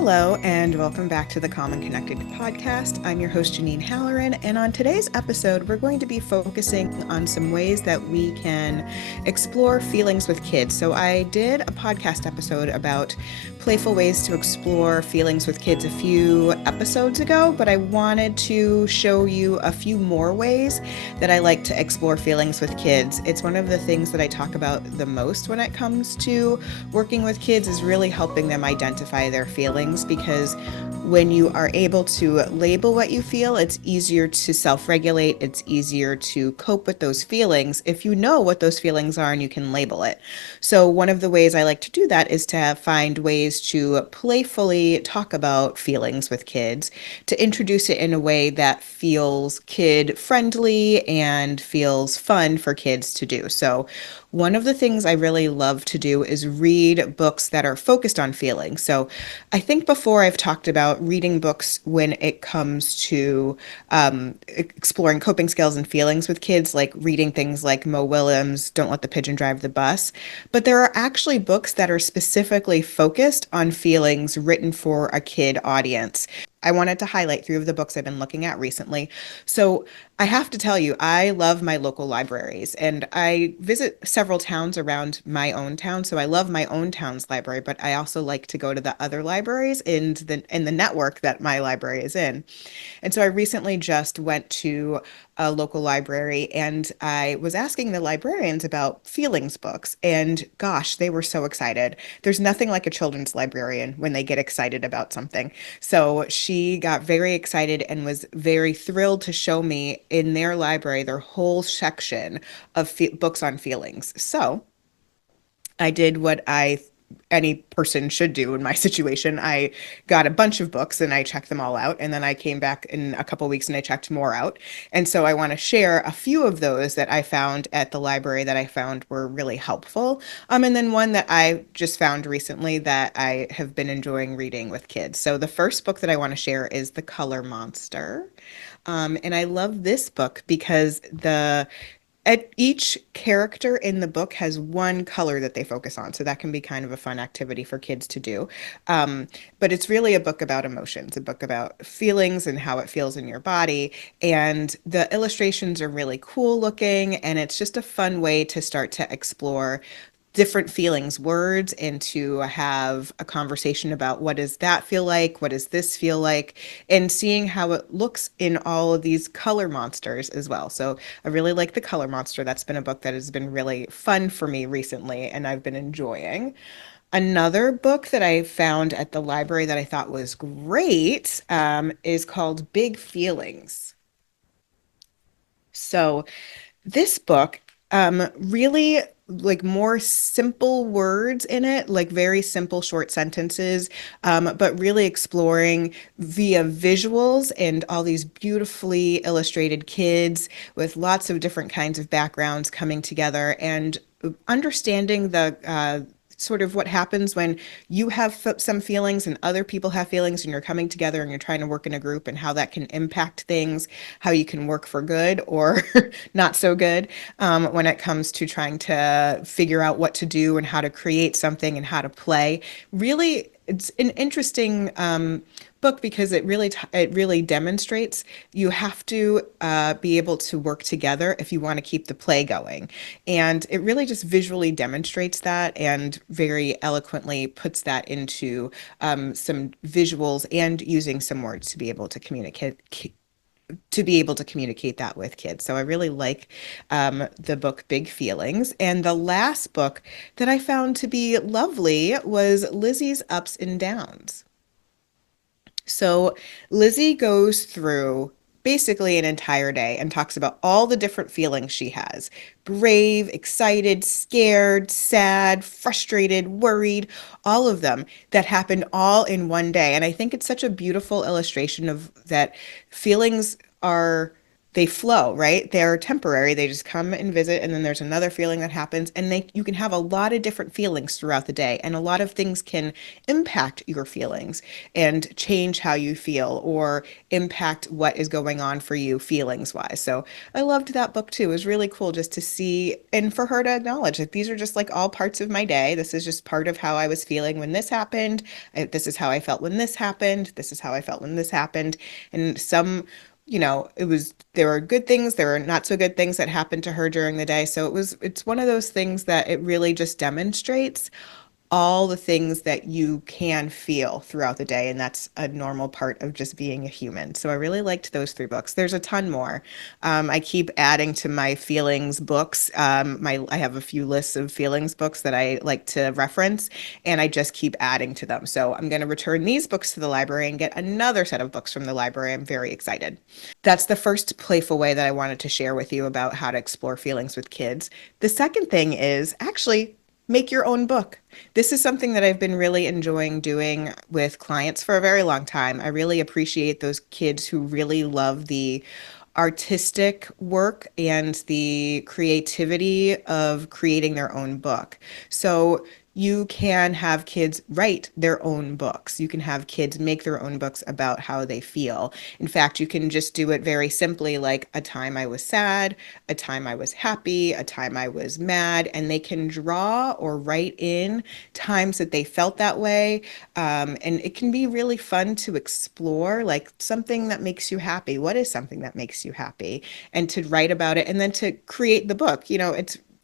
Hello, and welcome back to the Common Connected podcast. I'm your host, Janine Halloran, and on today's episode, we're going to be focusing on some ways that we can explore feelings with kids. So, I did a podcast episode about playful ways to explore feelings with kids a few episodes ago, but I wanted to show you a few more ways that I like to explore feelings with kids. It's one of the things that I talk about the most when it comes to working with kids is really helping them identify their feelings, because when you are able to label what you feel, it's easier to self-regulate. It's easier to cope with those feelings if you know what those feelings are and you can label it. So one of the ways I like to do that is to find ways to playfully talk about feelings with kids, to introduce it in a way that feels kid friendly and feels fun for kids to do. So one of the things I really love to do is read books that are focused on feelings. So I think before I've talked about reading books when it comes to exploring coping skills and feelings with kids, like reading things like Mo Willems' Don't Let the Pigeon Drive the Bus. But there are actually books that are specifically focused on feelings written for a kid audience. I wanted to highlight three of the books I've been looking at recently. So I have to tell you, I love my local libraries and I visit several towns around my own town. So I love my own town's library, but I also like to go to the other libraries in the network that my library is in. And so I recently just went to a local library and I was asking the librarians about feelings books. And gosh, they were so excited. There's nothing like a children's librarian when they get excited about something. So she got very excited and was very thrilled to show me in their library their whole section of books on feelings. So I did what any person should do in my situation. I got a bunch of books and I checked them all out, and then I came back in a couple weeks and I checked more out. And so I want to share a few of those that I found at the library that I found were really helpful. And then one that I just found recently that I have been enjoying reading with kids. So the first book that I want to share is The Color Monster. And I love this book because each character in the book has one color that they focus on. So that can be kind of a fun activity for kids to do. Um, but it's really a book about emotions, a book about feelings and how it feels in your body. And the illustrations are really cool looking. And it's just a fun way to start to explore different feelings, words, and to have a conversation about what does that feel like? What does this feel like? And seeing how it looks in all of these color monsters as well. So I really like The Color Monster. That's been a book that has been really fun for me recently, and I've been enjoying. Another book that I found at the library that I thought was great is called Big Feelings. So this book really like more simple words in it, like very simple short sentences, but really exploring via visuals and all these beautifully illustrated kids with lots of different kinds of backgrounds coming together and understanding the sort of what happens when you have some feelings and other people have feelings and you're coming together and you're trying to work in a group, and how that can impact things, how you can work for good or not so good when it comes to trying to figure out what to do and how to create something and how to play. Really, it's an interesting book because it really demonstrates you have to be able to work together if you want to keep the play going, and it really just visually demonstrates that and very eloquently puts that into some visuals and using some words to be able to communicate that with kids. So I really like the book Big Feelings. And the last book that I found to be lovely was Lizzy's Ups and Downs. So Lizzy goes through basically an entire day and talks about all the different feelings she has: brave, excited, scared, sad, frustrated, worried, all of them that happen all in one day. And I think it's such a beautiful illustration of that feelings are they flow, right? They're temporary. They just come and visit, and then there's another feeling that happens, and you can have a lot of different feelings throughout the day, and a lot of things can impact your feelings and change how you feel or impact what is going on for you feelings wise. So I loved that book too. It was really cool just to see and for her to acknowledge that these are just like all parts of my day. This is just part of how I was feeling when this happened. This is how I felt when this happened. This is how I felt when this happened. And there were good things, there were not so good things that happened to her during the day. So it's one of those things that it really just demonstrates all the things that you can feel throughout the day. And that's a normal part of just being a human. So I really liked those three books. There's a ton more. I keep adding to my feelings books. I have a few lists of feelings books that I like to reference, and I just keep adding to them. So I'm going to return these books to the library and get another set of books from the library. I'm very excited. That's the first playful way that I wanted to share with you about how to explore feelings with kids. The second thing is actually make your own book. This is something that I've been really enjoying doing with clients for a very long time. I really appreciate those kids who really love the artistic work and the creativity of creating their own book. So you can have kids write their own books. You can have kids make their own books about how they feel. In fact, you can just do it very simply, like a time I was sad, a time I was happy, a time I was mad, and they can draw or write in times that they felt that way. And it can be really fun to explore, like something that makes you happy. What is something that makes you happy? And to write about it and then to create the book.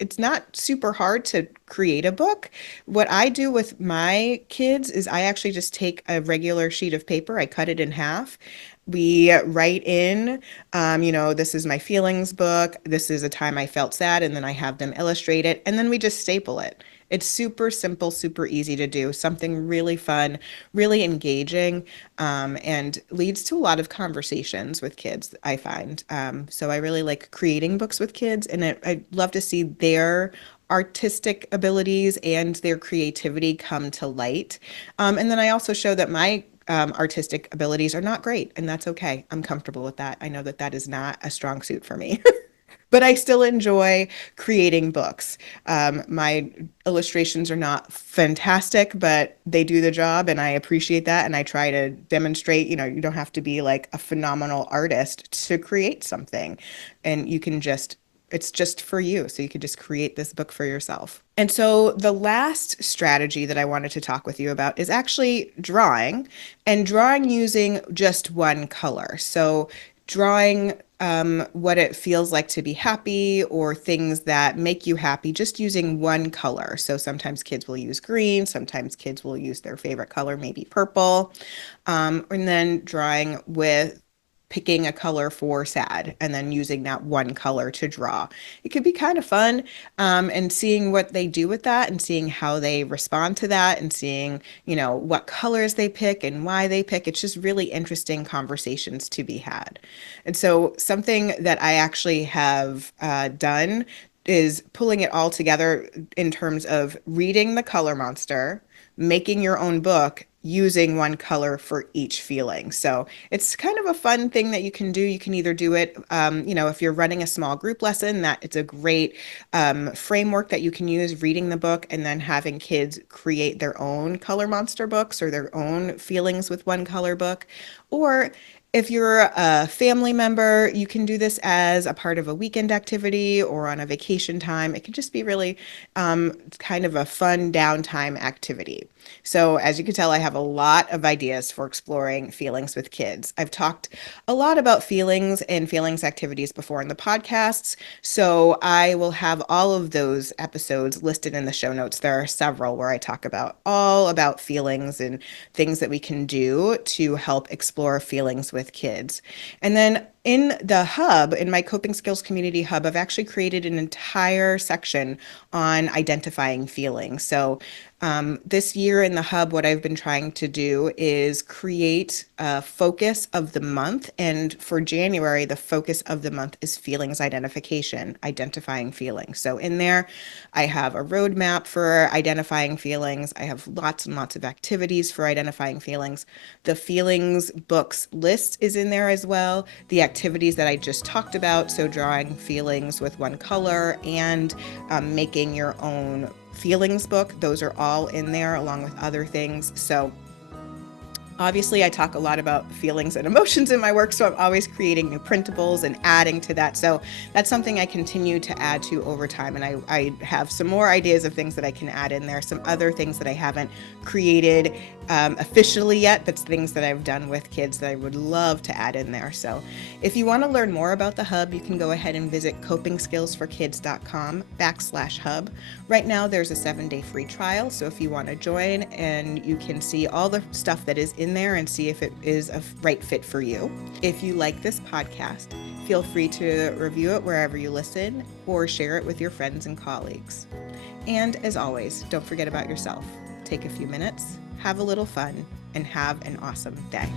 It's not super hard to create a book. What I do with my kids is I actually just take a regular sheet of paper, I cut it in half. We write in, this is my feelings book. This is a time I felt sad, and then I have them illustrate it, and then we just staple it. It's super simple, super easy to do, something really fun, really engaging, and leads to a lot of conversations with kids, I find. So I really like creating books with kids, and I love to see their artistic abilities and their creativity come to light. And then I also show that my artistic abilities are not great, and that's okay. I'm comfortable with that. I know that that is not a strong suit for me. But I still enjoy creating books. My illustrations are not fantastic, but they do the job, and I appreciate that. And I try to demonstrate, you don't have to be like a phenomenal artist to create something. And it's just for you. So you can just create this book for yourself. And so the last strategy that I wanted to talk with you about is actually drawing and drawing using just one color. So drawing what it feels like to be happy or things that make you happy, just using one color. So sometimes kids will use green, sometimes kids will use their favorite color, maybe purple, and then drawing with picking a color for sad and then using that one color to draw. It could be kind of fun, and seeing what they do with that and seeing how they respond to that and seeing, what colors they pick and why they pick. It's just really interesting conversations to be had. And so something that I actually have done is pulling it all together in terms of reading the color monster, making your own book using one color for each feeling. So it's kind of a fun thing that you can do. You can either do it, if you're running a small group lesson, that it's a great framework that you can use, reading the book and then having kids create their own color monster books or their own feelings with one color book. Or if you're a family member, you can do this as a part of a weekend activity or on a vacation time. It can just be really kind of a fun downtime activity. So, as you can tell, I have a lot of ideas for exploring feelings with kids. I've talked a lot about feelings and feelings activities before in the podcasts. So, I will have all of those episodes listed in the show notes. There are several where I talk about all about feelings and things that we can do to help explore feelings with kids. And then in the hub, in my coping skills community hub, I've actually created an entire section on identifying feelings. So this year in the hub, what I've been trying to do is create a focus of the month. And for January, the focus of the month is feelings identification, identifying feelings. So in there, I have a roadmap for identifying feelings. I have lots and lots of activities for identifying feelings. The feelings books list is in there as well. The activities that I just talked about, so drawing feelings with one color and making your own feelings book, those are all in there along with other things. So obviously, I talk a lot about feelings and emotions in my work, so I'm always creating new printables and adding to that. So that's something I continue to add to over time. And I have some more ideas of things that I can add in there, some other things that I haven't created officially yet, but things that I've done with kids that I would love to add in there. So if you want to learn more about the Hub, you can go ahead and visit copingskillsforkids.com/hub. Right now, there's a 7-day free trial. So if you want to join, and you can see all the stuff that is in there and see if it is a right fit for you. If you like this podcast, feel free to review it wherever you listen or share it with your friends and colleagues. And as always, don't forget about yourself. Take a few minutes, have a little fun, and have an awesome day.